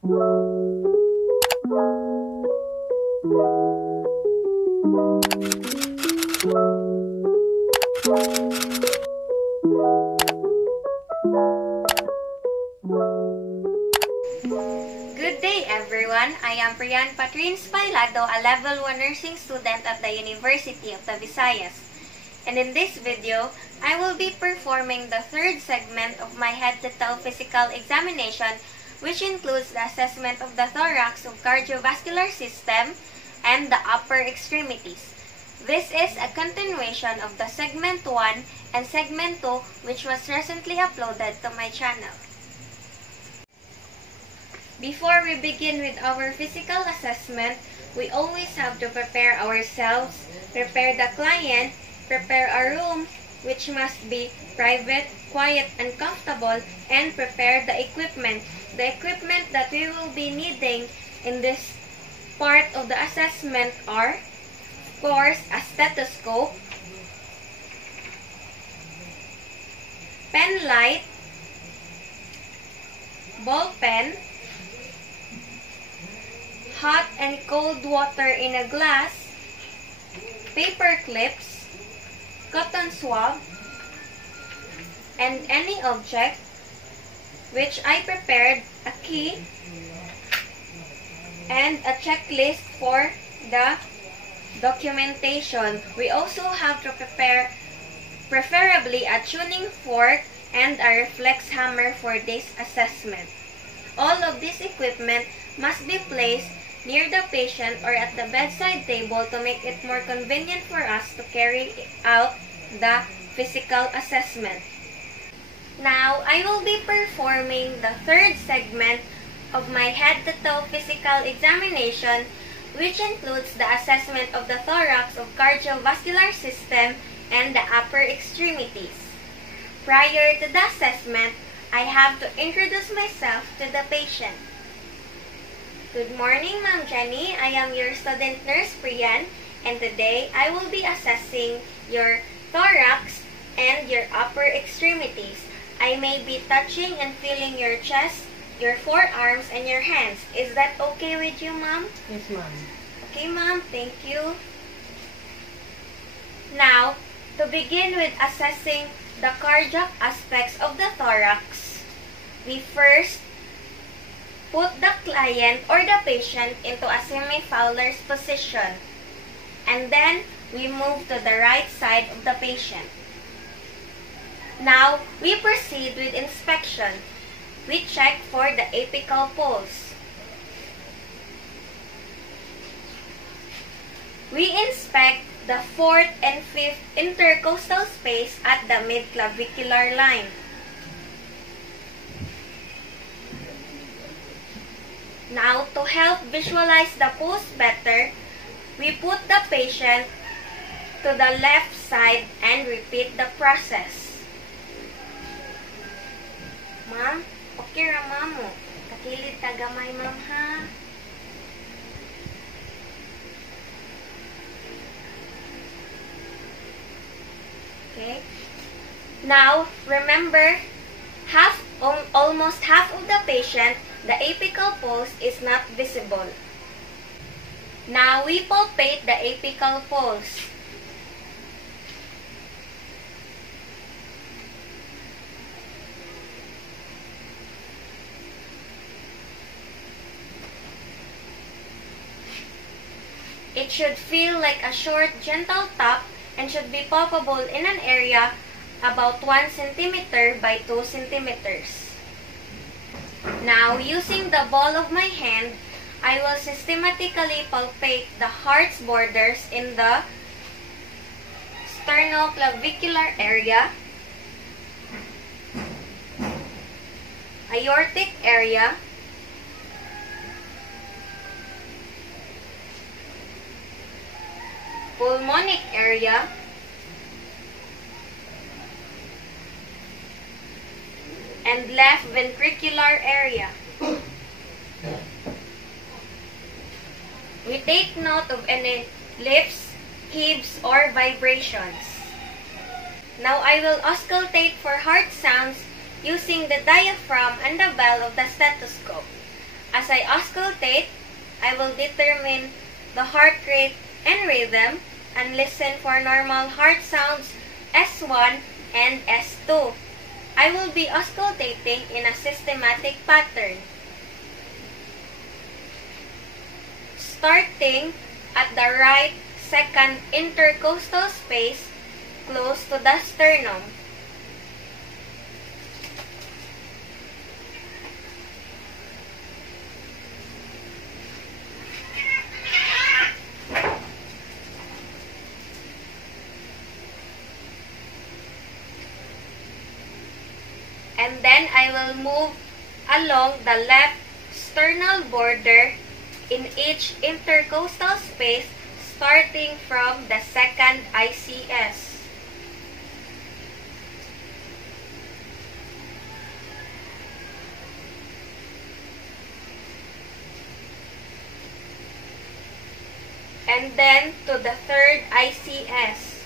Good day everyone, I am Priyan Patrin Spailado, a Level 1 nursing student at the University of the Visayas. And in this video, I will be performing the third segment of my head-to-toe physical examination, which includes the assessment of the thorax of cardiovascular system and the upper extremities. This is a continuation of the segment 1 and segment 2, which was recently uploaded to my channel. Before we begin with our physical assessment, we always have to prepare ourselves, prepare the client, prepare a room, which must be private, quiet, and comfortable, and prepare the equipment. The equipment that we will be needing in this part of the assessment are, of course, a stethoscope, pen light, ball pen, hot and cold water in a glass, paper clips, cotton swab, and any object, which I prepared a key and a checklist for the documentation. We also have to prepare preferably a tuning fork and a reflex hammer for this assessment. All of this equipment must be placed near the patient or at the bedside table to make it more convenient for us to carry out the physical assessment. Now, I will be performing the third segment of my head-to-toe physical examination, which includes the assessment of the thorax of cardiovascular system and the upper extremities. Prior to the assessment, I have to introduce myself to the patient. Good morning, Ma'am Jenny. I am your student nurse, Priyan, and today I will be assessing your thorax and your upper extremities. I may be touching and feeling your chest, your forearms, and your hands. Is that okay with you, Ma'am? Yes, ma'am. Okay, Ma'am. Thank you. Now, to begin with assessing the cardiac aspects of the thorax, we first put the client or the patient into a semi-Fowler's position, and then we move to the right side of the patient. Now, we proceed with inspection. We check for the apical pulse. We inspect the 4th and 5th intercostal space at the mid-clavicular line. Now, to help visualize the pulse better, we put the patient to the left side and repeat the process. Ma'am, okay ra ma'am mo. Kakilid tagamay ma'am ha. Okay. Now, remember, almost half of the patient, the apical pulse is not visible. Now, we palpate the apical pulse. It should feel like a short, gentle tap and should be palpable in an area about 1 cm by 2 cm. Now, using the ball of my hand, I will systematically palpate the heart's borders in the sternoclavicular area, aortic area, pulmonic area, and left ventricular area. We take note of any lips, heaves, or vibrations. Now I will auscultate for heart sounds using the diaphragm and the bell of the stethoscope. As I auscultate, I will determine the heart rate and rhythm and listen for normal heart sounds S1 and S2. I will be auscultating in a systematic pattern. Starting at the right second intercostal space close to the sternum. And then I will move along the left sternal border in each intercostal space starting from the second ICS. And then to the third ICS.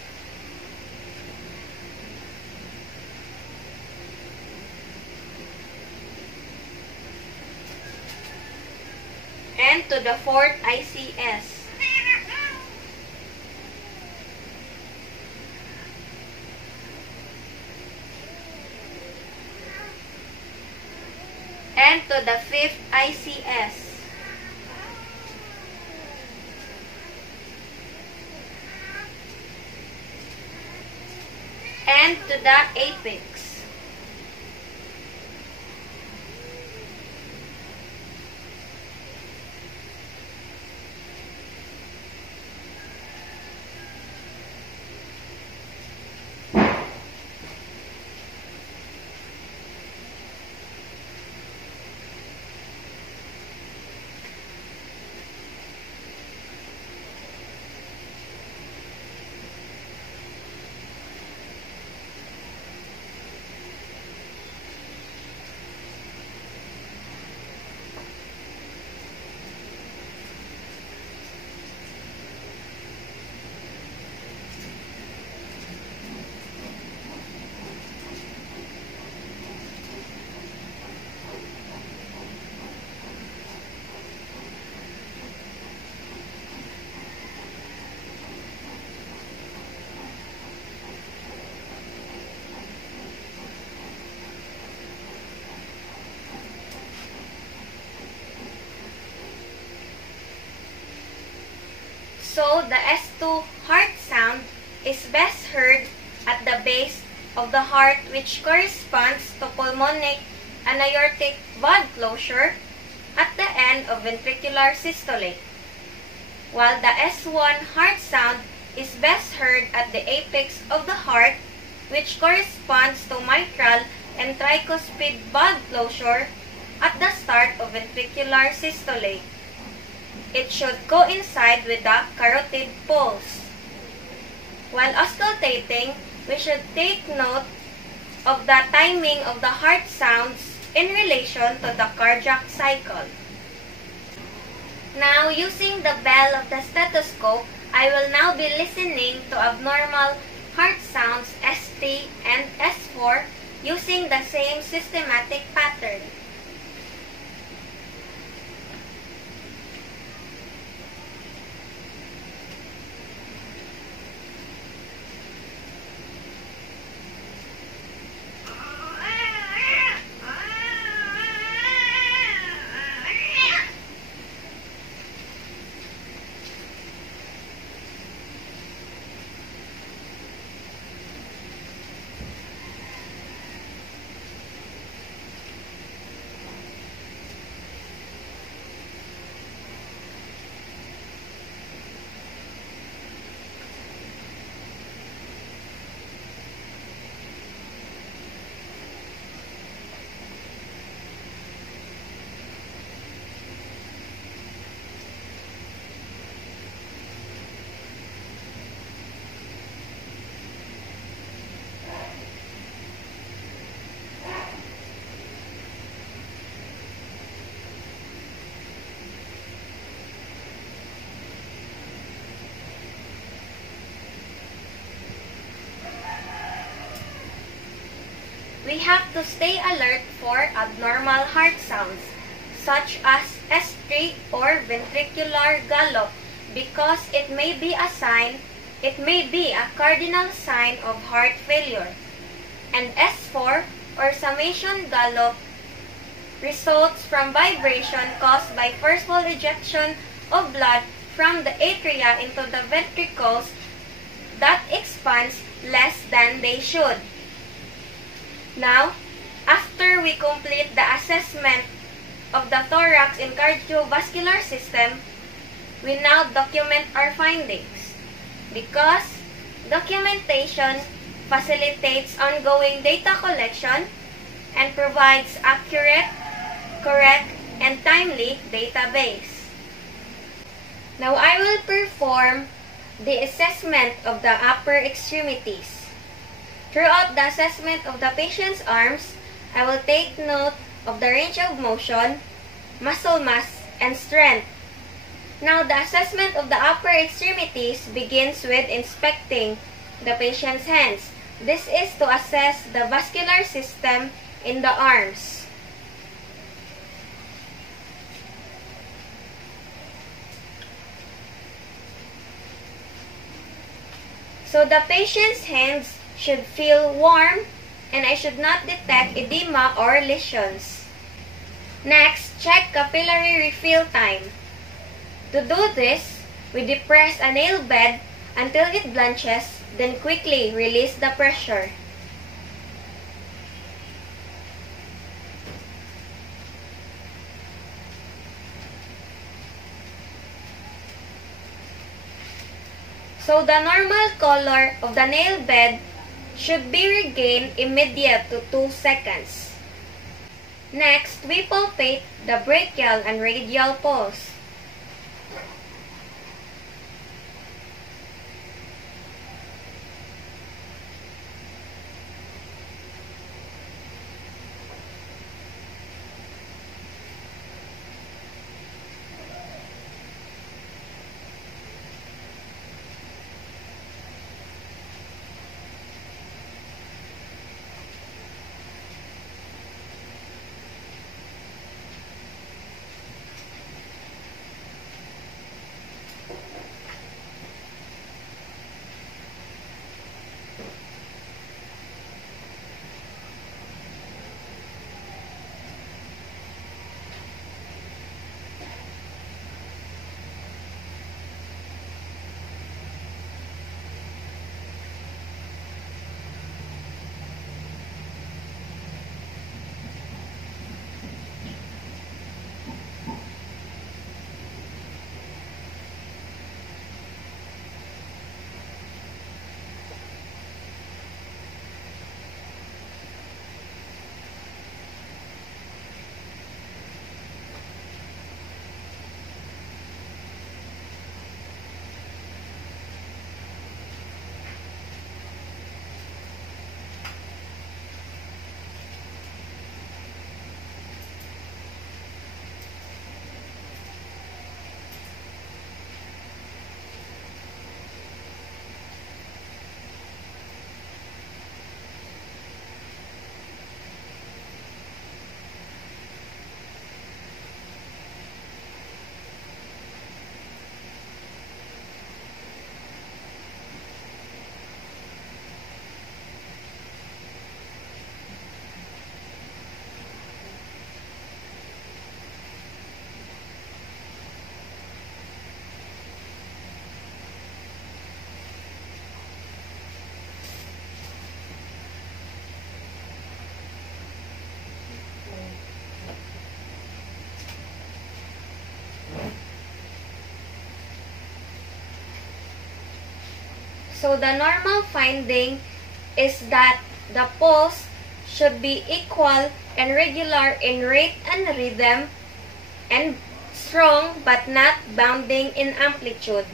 And to the fourth ICS. And to the fifth ICS. And to the apex. So, the S2 heart sound is best heard at the base of the heart, which corresponds to pulmonic and aortic valve closure at the end of ventricular systole, while the S1 heart sound is best heard at the apex of the heart, which corresponds to mitral and tricuspid valve closure at the start of ventricular systole. It should coincide with the carotid pulse. While auscultating, we should take note of the timing of the heart sounds in relation to the cardiac cycle. Now, using the bell of the stethoscope, I will now be listening to abnormal heart sounds S3 and S4 using the same systematic pattern. We have to stay alert for abnormal heart sounds, such as S3 or ventricular gallop because it may be a cardinal sign of heart failure. And S4 or summation gallop results from vibration caused by forceful ejection of blood from the atria into the ventricles that expands less than they should. Now, after we complete the assessment of the thorax and cardiovascular system, we now document our findings because documentation facilitates ongoing data collection and provides accurate, correct, and timely database. Now I will perform the assessment of the upper extremities. Throughout the assessment of the patient's arms, I will take note of the range of motion, muscle mass, and strength. Now, the assessment of the upper extremities begins with inspecting the patient's hands. This is to assess the vascular system in the arms. So, the patient's hands should feel warm and I should not detect edema or lesions. Next, check capillary refill time. To do this, we depress a nail bed until it blanches, then quickly release the pressure. So the normal color of the nail bed should be regained immediate to 2 seconds. Next, we palpate the brachial and radial pulse. So the normal finding is that the pulse should be equal and regular in rate and rhythm and strong but not bounding in amplitude.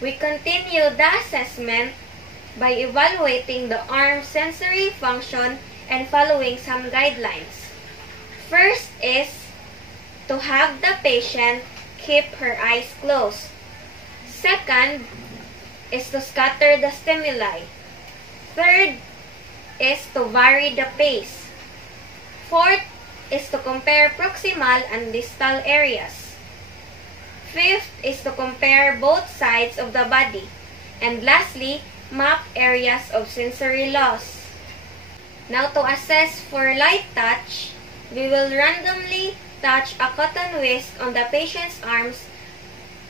We continue the assessment by evaluating the arm sensory function and following some guidelines. First is to have the patient keep her eyes closed. Second is to scatter the stimuli. Third is to vary the pace. Fourth is to compare proximal and distal areas. Fifth is to compare both sides of the body. And lastly, map areas of sensory loss. Now to assess for light touch, we will randomly touch a cotton whisk on the patient's arms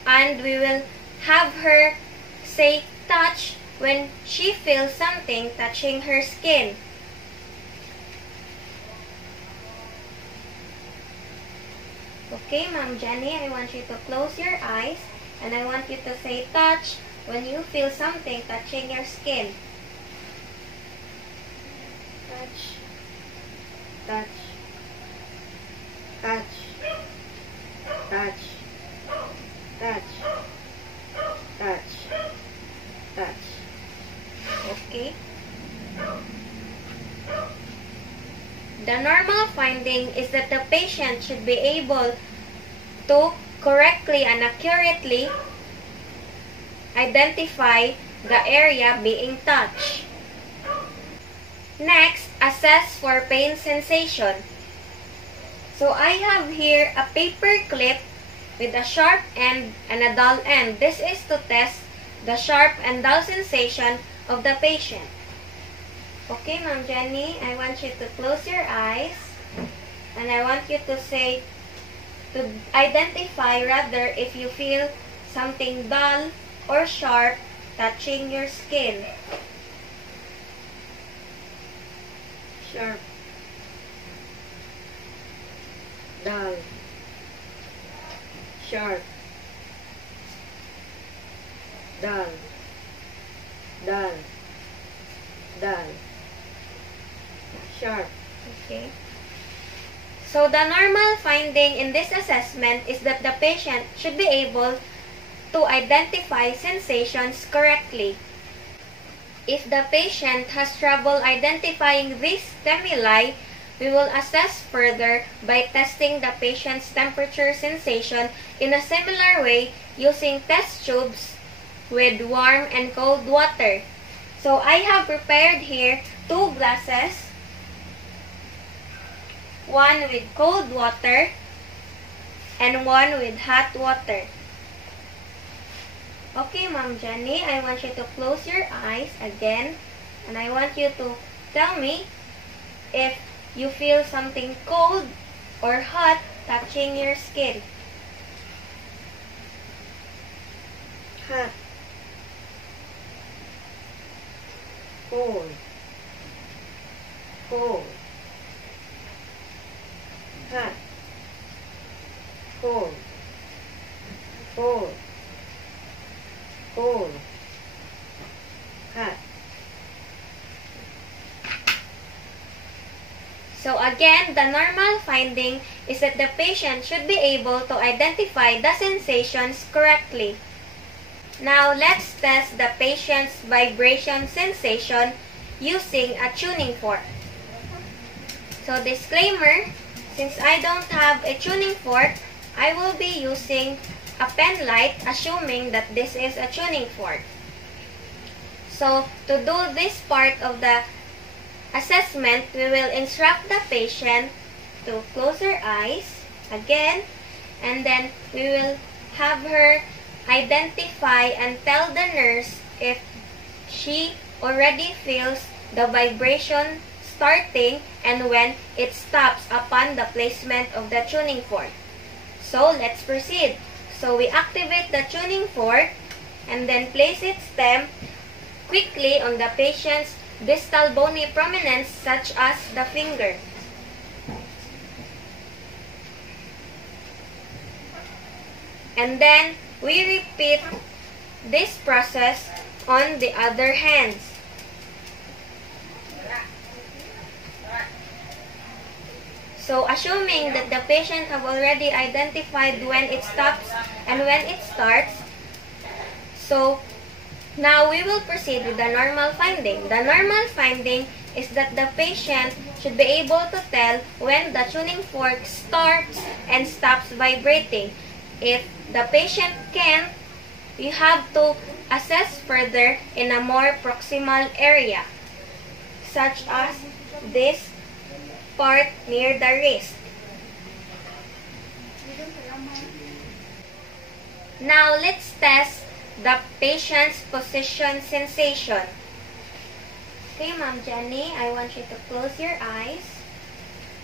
and we will have her say touch when she feels something touching her skin. Okay, Ma'am Jenny, I want you to close your eyes and I want you to say touch when you feel something touching your skin. Touch, touch, touch, touch, touch, touch, touch. Okay. The normal finding is that the patient should be able to correctly and accurately identify the area being touched. Next, assess for pain sensation. So I have here a paper clip with a sharp end and a dull end. This is to test the sharp and dull sensation of the patient. Okay, Ma'am Jenny, I want you to close your eyes and I want you to say, to identify rather if you feel something dull or sharp touching your skin. Sharp, dull, sharp, dull, dull, dull, sharp. Okay. So the normal finding in this assessment is that the patient should be able to identify sensations correctly. If the patient has trouble identifying these stimuli, we will assess further by testing the patient's temperature sensation in a similar way using test tubes with warm and cold water. So I have prepared here 2 glasses, one with cold water and one with hot water. Okay, Ma'am Jenny, I want you to close your eyes again and I want you to tell me if you feel something cold or hot touching your skin. Hot, cold, cold, hot, cold, cold, cold, hot. So again, the normal finding is that the patient should be able to identify the sensations correctly. Now let's test the patient's vibration sensation using a tuning fork. So disclaimer, since I don't have a tuning fork, I will be using a pen light assuming that this is a tuning fork. So to do this part of the assessment, we will instruct the patient to close her eyes again and then we will have her identify and tell the nurse if she already feels the vibration starting and when it stops upon the placement of the tuning fork. So let's proceed. So we activate the tuning fork and then place its stem quickly on the patient's distal bony prominence such as the finger. And then we repeat this process on the other hands. So assuming that the patient have already identified when it stops and when it starts, so now we will proceed with the normal finding. The normal finding is that the patient should be able to tell when the tuning fork starts and stops vibrating. If the patient can't, you have to assess further in a more proximal area, such as this part near the wrist. Now, let's test the patient's position sensation. Okay, Ma'am Jenny, I want you to close your eyes.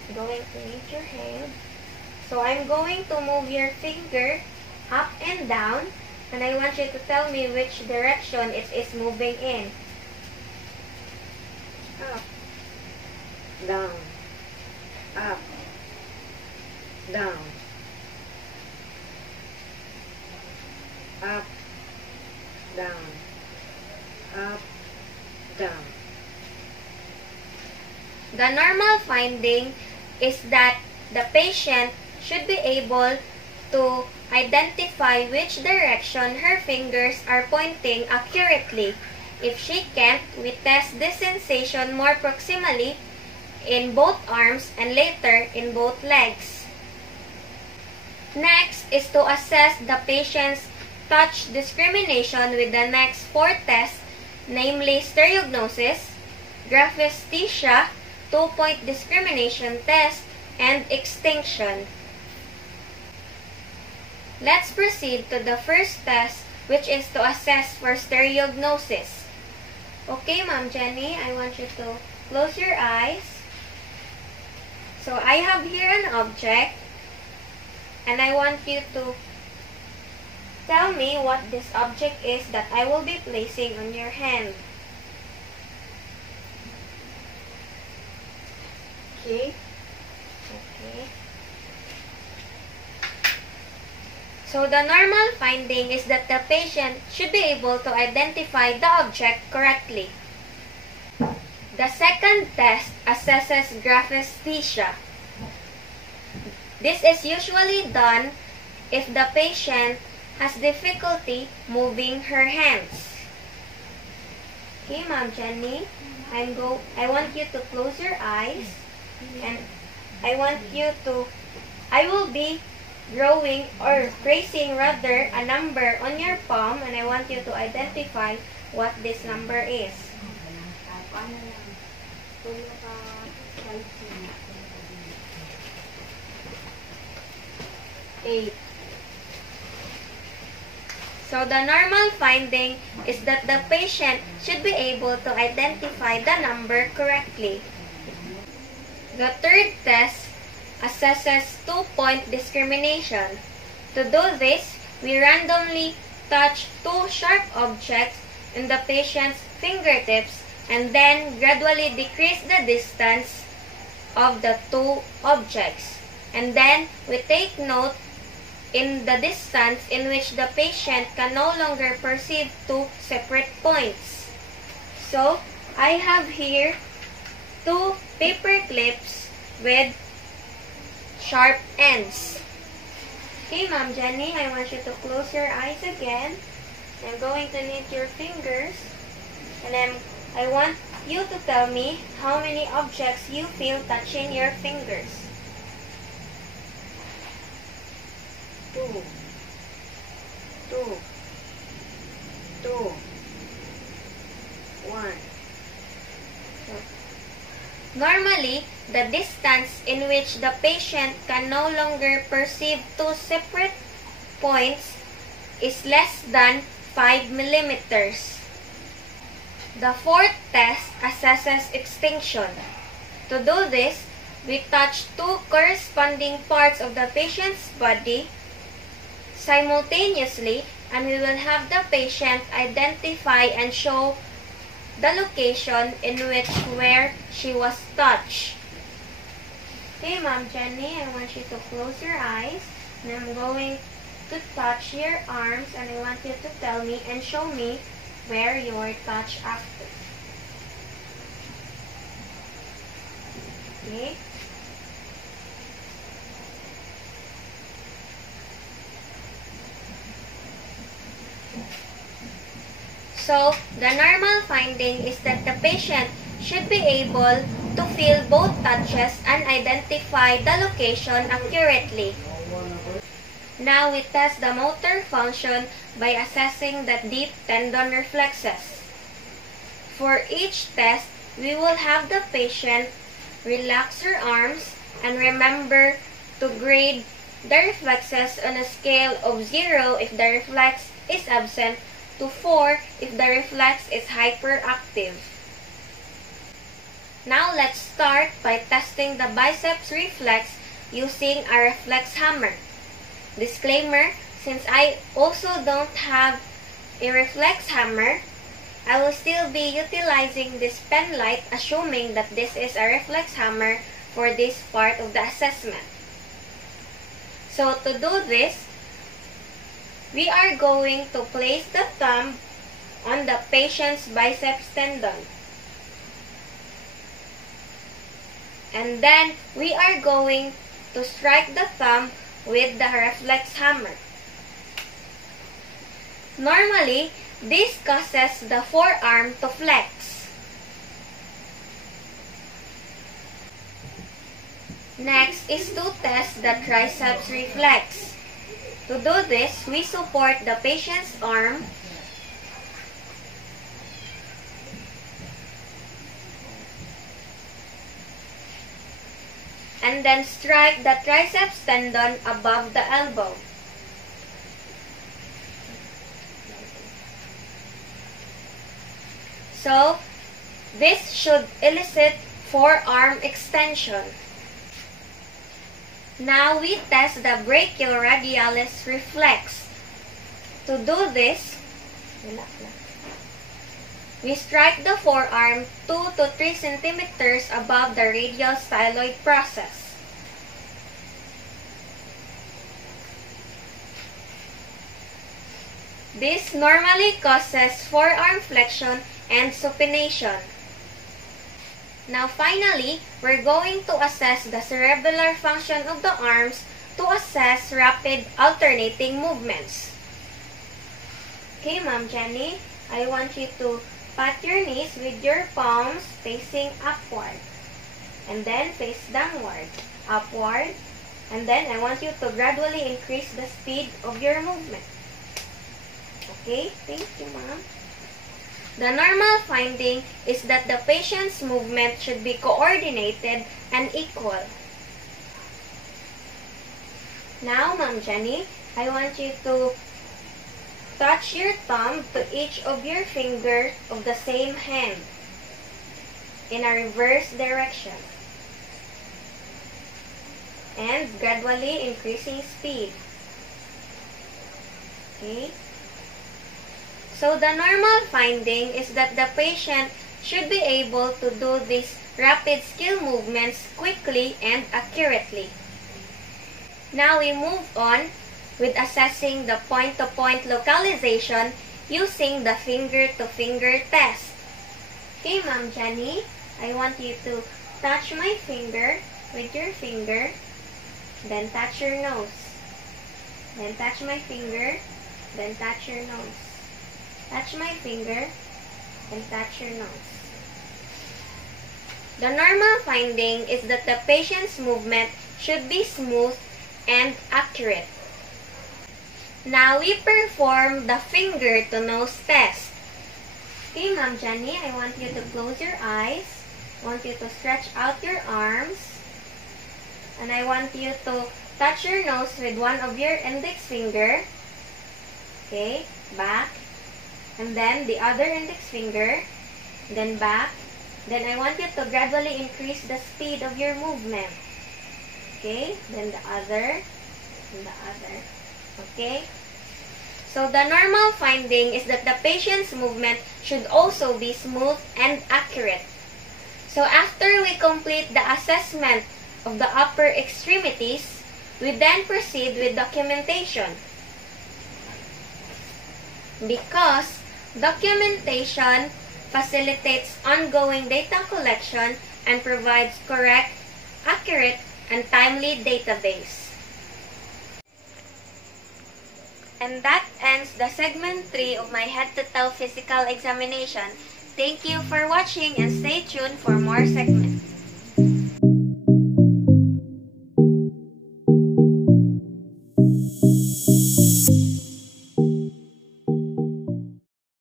I'm going to need your hand. So, I'm going to move your finger up and down, and I want you to tell me which direction it is moving in. Up, down, up, down, up, down, up, down. The normal finding is that the patient should be able to identify which direction her fingers are pointing accurately. If she can't, we test this sensation more proximally in both arms and later in both legs. Next is to assess the patient's touch discrimination with the next 4 tests, namely Stereognosis, Graphesthesia, 2-point discrimination test, and Extinction. Let's proceed to the first test, which is to assess for Stereognosis. Okay, Ma'am Jenny, I want you to close your eyes. So, I have here an object, and I want you to tell me what this object is that I will be placing on your hand. Okay. Okay. So, the normal finding is that the patient should be able to identify the object correctly. The second test assesses graphesthesia. This is usually done if the patient has difficulty moving her hands. Okay, Ma'am Jenny, I want you to close your eyes, and I will be drawing or tracing rather a number on your palm, and I want you to identify what this number is. 8. So, the normal finding is that the patient should be able to identify the number correctly. The third test assesses 2-point discrimination. To do this, we randomly touch 2 sharp objects in the patient's fingertips and then gradually decrease the distance of the 2 objects. And then, we take note in the distance in which the patient can no longer perceive 2 separate points. So, I have here 2 paper clips with sharp ends. Okay, Ma'am Jenny, I want you to close your eyes again. I'm going to need your fingers, and I want you to tell me how many objects you feel touching your fingers. 2, 2, 2, 1. Normally, the distance in which the patient can no longer perceive 2 separate points is less than 5 millimeters. The fourth test assesses extinction. To do this, we touch 2 corresponding parts of the patient's body simultaneously, and we will have the patient identify and show the location in where she was touched. Okay, Ma'am Jenny, I want you to close your eyes, and I'm going to touch your arms, and I want you to tell me and show me where you were touched after. Okay. So, the normal finding is that the patient should be able to feel both touches and identify the location accurately. Now, we test the motor function by assessing the deep tendon reflexes. For each test, we will have the patient relax her arms and remember to grade the reflexes on a scale of 0 if the reflex is absent to 4 if the reflex is hyperactive. Now let's start by testing the biceps reflex using a reflex hammer. Disclaimer, since I also don't have a reflex hammer, I will still be utilizing this pen light, assuming that this is a reflex hammer for this part of the assessment. So to do this, we are going to place the thumb on the patient's biceps tendon. And then we are going to strike the thumb with the reflex hammer. Normally, this causes the forearm to flex. Next is to test the triceps reflex. To do this, we support the patient's arm and then strike the triceps tendon above the elbow. So, this should elicit forearm extension. Now we test the brachial radialis reflex. To do this, we strike the forearm 2 to 3 centimeters above the radial styloid process. This normally causes forearm flexion and supination. Now finally, we're going to assess the cerebellar function of the arms to assess rapid alternating movements. Okay, Ma'am Jenny, I want you to pat your knees with your palms facing upward. And then face downward, upward. And then I want you to gradually increase the speed of your movement. Okay, thank you, Ma'am. The normal finding is that the patient's movement should be coordinated and equal. Now, Ma'am Jenny, I want you to touch your thumb to each of your fingers of the same hand in a reverse direction and gradually increasing speed. Okay? So the normal finding is that the patient should be able to do these rapid skill movements quickly and accurately. Now we move on with assessing the point-to-point localization using the finger-to-finger test. Okay, Ma'am Jenny, I want you to touch my finger with your finger, then touch your nose. Then touch my finger, then touch your nose. Touch my finger, and touch your nose. The normal finding is that the patient's movement should be smooth and accurate. Now we perform the finger-to-nose test. Okay, Ma'am Jenny, I want you to close your eyes. I want you to stretch out your arms. And I want you to touch your nose with one of your index finger. Okay, back. And then the other index finger, then back. Then I want you to gradually increase the speed of your movement. Okay, then the other, and the other. Okay? So the normal finding is that the patient's movement should also be smooth and accurate. So after we complete the assessment of the upper extremities, we then proceed with documentation. Because documentation facilitates ongoing data collection and provides correct, accurate, and timely database. And that ends the segment 3 of my head-to-toe physical examination. Thank you for watching and stay tuned for more segments.